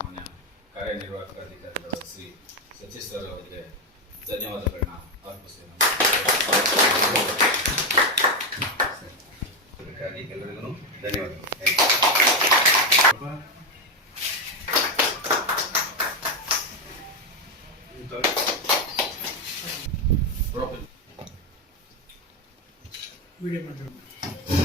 ಮಾನ್ಯ ಕಾರ್ಯನಿರ್ವಾಹಕ ಅಧಿಕಾರಿಗಳು ಶ್ರೀ ಸತೀಶ್ ಸರ್ ಅವರಿಗೆ ಧನ್ಯವಾದಗಳನ್ನ ಅರ್ಪಿಸ್ತೇನೆ. ಅದಕ್ಕಾಗಿ ಎಲ್ಲರಿಗೂ ಧನ್ಯವಾದಗಳು. ವಿಡಿಯೋ ಮಾಡಿ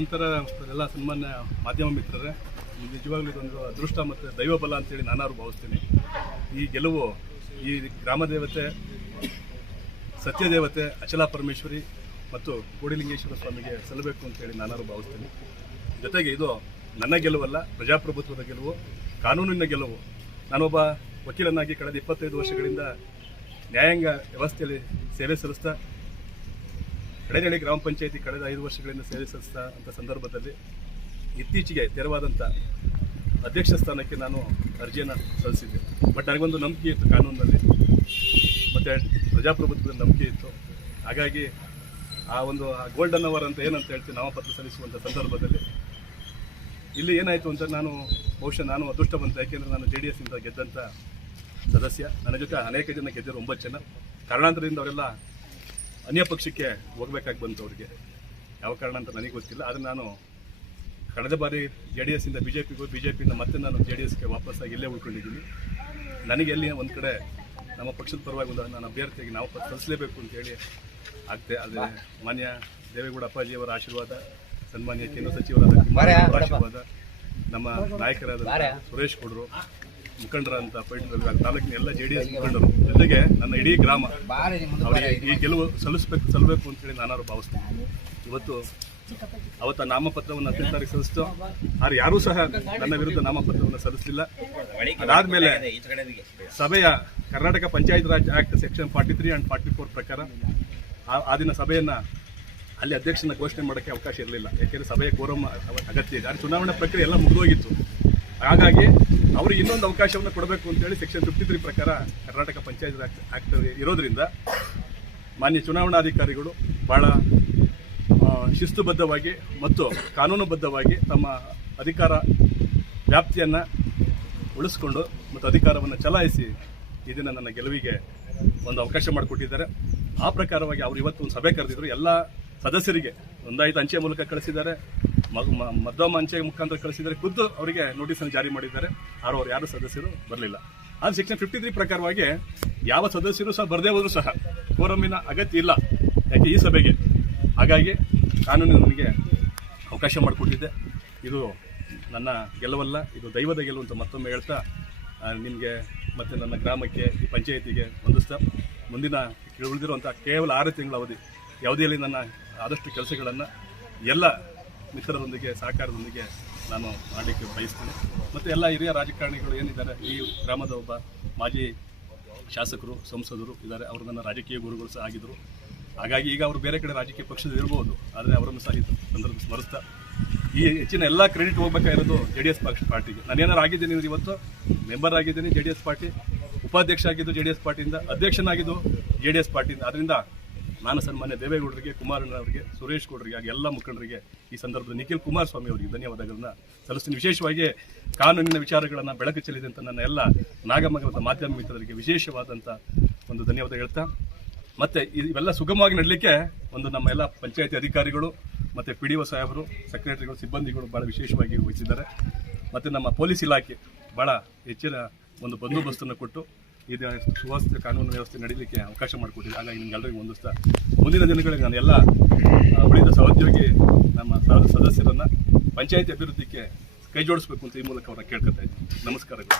ನಂತರ ಎಲ್ಲ ಸನ್ಮಾನ್ಯ ಮಾಧ್ಯಮ ಮಿತ್ರರೇ ನಿಜವಾಗ್ಲೂ ಇದೊಂದು ಅದೃಷ್ಟ ಮತ್ತು ದೈವ ಬಲ ಅಂತೇಳಿ ನಾನಾರು ಭಾವಿಸ್ತೀನಿ. ಈ ಗೆಲುವು ಈ ಗ್ರಾಮ ದೇವತೆ ಸತ್ಯದೇವತೆ ಅಚಲಾ ಪರಮೇಶ್ವರಿ ಮತ್ತು ಕೋಡಿಲಿಂಗೇಶ್ವರ ಸ್ವಾಮಿಗೆ ಸಲ್ಲಬೇಕು ಅಂತೇಳಿ ನಾನಾರು ಭಾವಿಸ್ತೀನಿ. ಜೊತೆಗೆ ಇದು ನನ್ನ ಗೆಲುವಲ್ಲ, ಪ್ರಜಾಪ್ರಭುತ್ವದ ಗೆಲುವು, ಕಾನೂನಿನ ಗೆಲುವು. ನಾನೊಬ್ಬ ವಕೀಲನಾಗಿ ಕಳೆದ ಇಪ್ಪತ್ತೈದು ವರ್ಷಗಳಿಂದ ನ್ಯಾಯಾಂಗ ವ್ಯವಸ್ಥೆಯಲ್ಲಿ ಸೇವೆ ಸಲ್ಲಿಸ್ತಾ ಕಡೆನಳ್ಳಿ ಗ್ರಾಮ ಪಂಚಾಯತಿ ಕಳೆದ ಐದು ವರ್ಷಗಳಿಂದ ಸೇವೆ ಸಲ್ಲಿಸ್ತಾ ಅಂತ ಸಂದರ್ಭದಲ್ಲಿ ಇತ್ತೀಚೆಗೆ ತೆರವಾದಂಥ ಅಧ್ಯಕ್ಷ ಸ್ಥಾನಕ್ಕೆ ನಾನು ಅರ್ಜಿಯನ್ನು ಸಲ್ಲಿಸಿದ್ದೆ. ಬಟ್ ನನಗೊಂದು ನಂಬಿಕೆ ಇತ್ತು ಕಾನೂನಿನಲ್ಲಿ. ಮತ್ತು ಪ್ರಜಾಪ್ರಭುತ್ವದ ನಂಬಿಕೆ ಇತ್ತು. ಹಾಗಾಗಿ ಆ ಒಂದು ಗೋಲ್ಡನ್ ಅವರ್ ಅಂತ ಏನಂತ ಹೇಳ್ತೀವಿ, ನಾಮಪತ್ರ ಸಲ್ಲಿಸುವಂಥ ಸಂದರ್ಭದಲ್ಲಿ. ಇಲ್ಲಿ ಏನಾಯಿತು ಅಂತ ನಾನು ಬಹುಶಃ ನಾನು ಅದೃಷ್ಟ ಬಂತ ಯಾಕೆಂದರೆ ನಾನು ಜೆ ಡಿ ಎಸ್ಸಿಂದ ಗೆದ್ದಂಥ ಸದಸ್ಯ. ನನ್ನ ಜೊತೆ ಅನೇಕ ಜನ ಗೆದ್ದರು ಒಂಬತ್ತು ಜನ. ಕಾರಣಾಂತರದಿಂದ ಅವರೆಲ್ಲ ಅನ್ಯ ಪಕ್ಷಕ್ಕೆ ಹೋಗ್ಬೇಕಾಗಿ ಬಂತು ಅವರಿಗೆ ಯಾವ ಕಾರಣ ಅಂತ ನನಗೆ ಗೊತ್ತಿಲ್ಲ. ಆದರೆ ನಾನು ಕಳೆದ ಬಾರಿ ಜೆ ಡಿ ಎಸ್ಸಿಂದ ಬಿ ಜೆ ಪಿಗೂ ಬಿ ಜೆ ಪಿಯಿಂದ ಮತ್ತೆ ನಾನು ಜೆ ಡಿ ಎಸ್ಗೆ ವಾಪಸ್ಸಾಗಿ ಇಲ್ಲೇ ಉಳ್ಕೊಂಡಿದ್ದೀನಿ. ನನಗೆ ಎಲ್ಲಿ ಒಂದು ಕಡೆ ನಮ್ಮ ಪಕ್ಷದ ಪರವಾಗಿ ಒಂದು ನಾನು ಅಭ್ಯರ್ಥಿಯಾಗಿ ನಾವು ಸಲ್ಲಿಸಲೇಬೇಕು ಅಂತೇಳಿ ಆಗ್ತೆ ಆದರೆ ಮಾನ್ಯ ದೇವೇಗೌಡ ಅಪ್ಪಾಜಿಯವರ ಆಶೀರ್ವಾದ ಸನ್ಮಾನ್ಯ ಕೇಂದ್ರ ಸಚಿವರಾದ ಆಶೀರ್ವಾದ ನಮ್ಮ ನಾಯಕರಾದ ಸುರೇಶ್ ಕೊಡ್ರು ಮುಖಂಡರಂತ ಪೈಟದಲ್ಲಿ ತಾಲೂಕಿನ ಎಲ್ಲ ಜೆ ಡಿ ಎಸ್ ಮುಖಂಡರು. ಜೊತೆಗೆ ನನ್ನ ಇಡೀ ಗ್ರಾಮ, ಅವರಿಗೆ ಈ ಗೆಲುವು ಸಲ್ಲಿಸಬೇಕು, ಸಲ್ಲಬೇಕು ಅಂತೇಳಿ ನಾನಾರು ಭಾವಿಸ್ತೀನಿ. ಇವತ್ತು ಅವತ್ತ ನಾಮಪತ್ರವನ್ನು ಹತ್ತನೇ ತಾರೀಕು ಸಲ್ಲಿಸ್ತು. ಆದ್ರೆ ಯಾರೂ ಸಹ ನನ್ನ ವಿರುದ್ಧ ನಾಮಪತ್ರವನ್ನು ಸಲ್ಲಿಸಲಿಲ್ಲ. ಅದಾದ್ಮೇಲೆ ಸಭೆಯ Karnataka Panchayat Raj Act section forty three and forty four ಪ್ರಕಾರ ಆ- ಆ ದಿನ ಸಭೆಯನ್ನು ಅಲ್ಲಿ ಅಧ್ಯಕ್ಷನ ಘೋಷಣೆ ಮಾಡೋಕ್ಕೆ ಅವಕಾಶ ಇರಲಿಲ್ಲ. ಯಾಕೆಂದರೆ ಸಭೆಯ ಕೋರಂ ಅಗತ್ಯ ಇದೆ. ಆದರೆ ಚುನಾವಣಾ ಪ್ರಕ್ರಿಯೆ ಎಲ್ಲ ಮುಗಿದೋಗಿತ್ತು. ಹಾಗಾಗಿ ಅವ್ರಿಗೆ ಇನ್ನೊಂದು ಅವಕಾಶವನ್ನು ಕೊಡಬೇಕು ಅಂತೇಳಿ ಸೆಕ್ಷನ್ ಫಿಫ್ಟಿ ತ್ರೀ ಪ್ರಕಾರ ಕರ್ನಾಟಕ ಪಂಚಾಯತ್ ಆಕ್ಟ್ ಇರೋದ್ರಿಂದ ಮಾನ್ಯ ಚುನಾವಣಾಧಿಕಾರಿಗಳು ಆ, ಶಿಸ್ತುಬದ್ಧವಾಗಿ ಮತ್ತು ಕಾನೂನುಬದ್ಧವಾಗಿ ತಮ್ಮ ಅಧಿಕಾರ ವ್ಯಾಪ್ತಿಯನ್ನು ಉಳಿಸ್ಕೊಂಡು ಮತ್ತು ಅಧಿಕಾರವನ್ನು ಚಲಾಯಿಸಿ ಇದನ್ನು ನನ್ನ ಗೆಲುವಿಗೆ ಒಂದು ಅವಕಾಶ ಮಾಡಿಕೊಟ್ಟಿದ್ದಾರೆ. ಆ ಪ್ರಕಾರವಾಗಿ ಅವರು ಇವತ್ತು ಒಂದು ಸಭೆ ಕರೆದಿದ್ರು. ಎಲ್ಲ ಸದಸ್ಯರಿಗೆ ನೋಂದಾಯಿತ ಅಂಚೆ ಮೂಲಕ ಕಳಿಸಿದ್ದಾರೆ. ಮಧ್ಯಮ ಅಂಚೆ ಮುಖಾಂತರ ಕಳಿಸಿದರೆ ಖುದ್ದು ಅವರಿಗೆ ನೋಟಿಸನ್ನು ಜಾರಿ ಮಾಡಿದ್ದಾರೆ. ಆರು ಅವ್ರು ಯಾರು ಸದಸ್ಯರು ಬರಲಿಲ್ಲ. ಆದ್ರೆ ಸೆಕ್ಷನ್ ಫಿಫ್ಟಿ ತ್ರೀ ಪ್ರಕಾರವಾಗಿ ಯಾವ ಸದಸ್ಯರು ಸಹ ಬರದೇ ಹೋದರೂ ಸಹ ಕೋರಮಿನ ಅಗತ್ಯ ಇಲ್ಲ. ಯಾಕೆ ಈ ಸಭೆಗೆ? ಹಾಗಾಗಿ ಕಾನೂನು ನನಗೆ ಅವಕಾಶ ಮಾಡಿಕೊಟ್ಟಿದ್ದೆ ಇದು ನನ್ನ ಗೆಲುವಲ್ಲ, ಇದು ದೈವದ ಗೆಲುವು ಅಂತ ಮತ್ತೊಮ್ಮೆ ಹೇಳ್ತಾ ನಿಮಗೆ ಮತ್ತು ನನ್ನ ಗ್ರಾಮಕ್ಕೆ, ಈ ಪಂಚಾಯತಿಗೆ ಹೊಂದಿಸ್ತಾ ಮುಂದಿನ ಉಳಿದಿರುವಂಥ ಕೇವಲ ಆರು ತಿಂಗಳ ಅವಧಿ ಯಾವುದೇ ನನ್ನ ಆದಷ್ಟು ಕೆಲಸಗಳನ್ನು ಎಲ್ಲ ಮಿತ್ರರೊಂದಿಗೆ, ಸಹಕಾರದೊಂದಿಗೆ ನಾನು ಮಾಡಲಿಕ್ಕೆ ಬಯಸ್ತೇನೆ. ಮತ್ತು ಎಲ್ಲ ಹಿರಿಯ ರಾಜಕಾರಣಿಗಳು ಏನಿದ್ದಾರೆ, ಈ ಗ್ರಾಮದ ಒಬ್ಬ ಮಾಜಿ ಶಾಸಕರು, ಸಂಸದರು ಇದ್ದಾರೆ. ಅವರು ನನ್ನ ರಾಜಕೀಯ ಗುರುಗಳು ಸಹ ಆಗಿದ್ದರು. ಹಾಗಾಗಿ ಈಗ ಅವರು ಬೇರೆ ಕಡೆ ರಾಜಕೀಯ ಪಕ್ಷದ ಇರ್ಬೋದು ಆದರೆ ಅವರನ್ನು ಸಹ ಇದು ಸಂದರ್ಭ ಸ್ಮರಿಸ್ತಾ, ಈ ಹೆಚ್ಚಿನ ಎಲ್ಲ ಕ್ರೆಡಿಟ್ ಹೋಗ್ಬೇಕಾಗಿರೋದು ಜೆ ಡಿ ಎಸ್ ಪಕ್ಷ ಪಾರ್ಟಿಗೆ. ನಾನೇನಾರು ಆಗಿದ್ದೀನಿ ಅಂದರೆ ಇವತ್ತು ಮೆಂಬರ್ ಆಗಿದ್ದೀನಿ ಜೆ ಡಿ ಎಸ್ ಪಾರ್ಟಿ, ಉಪಾಧ್ಯಕ್ಷ ಆಗಿದ್ದು ಜೆ ಡಿ ಎಸ್ ಪಾರ್ಟಿಯಿಂದ, ಅಧ್ಯಕ್ಷನಾಗಿದ್ದು ಜೆ ಡಿ ಎಸ್ ಪಾರ್ಟಿಯಿಂದ. ಅದರಿಂದ ನಾನು ಸನ್ಮಾನ್ಯ ದೇವೇಗೌಡರಿಗೆ ಕುಮಾರಣ್ಣವರಿಗೆ ಸುರೇಶ್ ಗೌಡರಿಗೆ, ಹಾಗೆ ಎಲ್ಲ ಮುಖಂಡರಿಗೆ ಈ ಸಂದರ್ಭದಲ್ಲಿ ನಿಖಿಲ್ ಕುಮಾರಸ್ವಾಮಿ ಅವರಿಗೆ ಧನ್ಯವಾದಗಳನ್ನು ಸಲ್ಲಿಸ್ತೀನಿ. ವಿಶೇಷವಾಗಿ ಕಾನೂನಿನ ವಿಚಾರಗಳನ್ನು ಬೆಳಕು ಚೆಲ್ಲಿದಂಥ ನನ್ನ ಎಲ್ಲ ನಾಗಮಂಗಲದ ಮಾಧ್ಯಮ ಮಿತ್ರರಿಗೆ ವಿಶೇಷವಾದಂಥ ಒಂದು ಧನ್ಯವಾದ ಹೇಳ್ತಾ. ಮತ್ತೆ ಇವೆಲ್ಲ ಸುಗಮವಾಗಿ ನಡಲಿಕ್ಕೆ ಒಂದು ನಮ್ಮ ಎಲ್ಲ ಪಂಚಾಯತಿ ಅಧಿಕಾರಿಗಳು ಮತ್ತು ಪಿ ಡಿ ಒ ಸಾಹೇಬರು ಸೆಕ್ರೆಟರಿಗಳು ಸಿಬ್ಬಂದಿಗಳು ಭಾಳ ವಿಶೇಷವಾಗಿ ವಹಿಸಿದ್ದಾರೆ. ಮತ್ತು ನಮ್ಮ ಪೊಲೀಸ್ ಇಲಾಖೆ ಭಾಳ ಹೆಚ್ಚಿನ ಒಂದು ಬಂದೋಬಸ್ತನ್ನು ಕೊಟ್ಟು ಇದು ಸುವ್ಯವಸ್ಥೆ ಕಾನೂನು ವ್ಯವಸ್ಥೆ ನಡೀಲಿಕ್ಕೆ ಅವಕಾಶ ಮಾಡಿಕೊಟ್ಟಿದೆ. ಹಾಗಾಗಿ ನಿಮ್ಗೆಲ್ಲರಿಗೂ ಹೊಂದಿಸ್ತಾ ಮುಂದಿನ ದಿನಗಳಿಗೆ ನಾನು ಎಲ್ಲ ಉಳಿದ ಸಹೋದ್ಯೋಗಿ ನಮ್ಮ ಸದಸ್ಯರನ್ನ ಪಂಚಾಯತಿ ಅಭಿವೃದ್ಧಿಗೆ ಕೈ ಜೋಡಿಸ್ಬೇಕು ಅಂತ ಈ ಮೂಲಕ ಅವ್ರನ್ನ ಕೇಳ್ಕೊತಾ ಇದ್ದೀನಿ. ನಮಸ್ಕಾರಗಳು.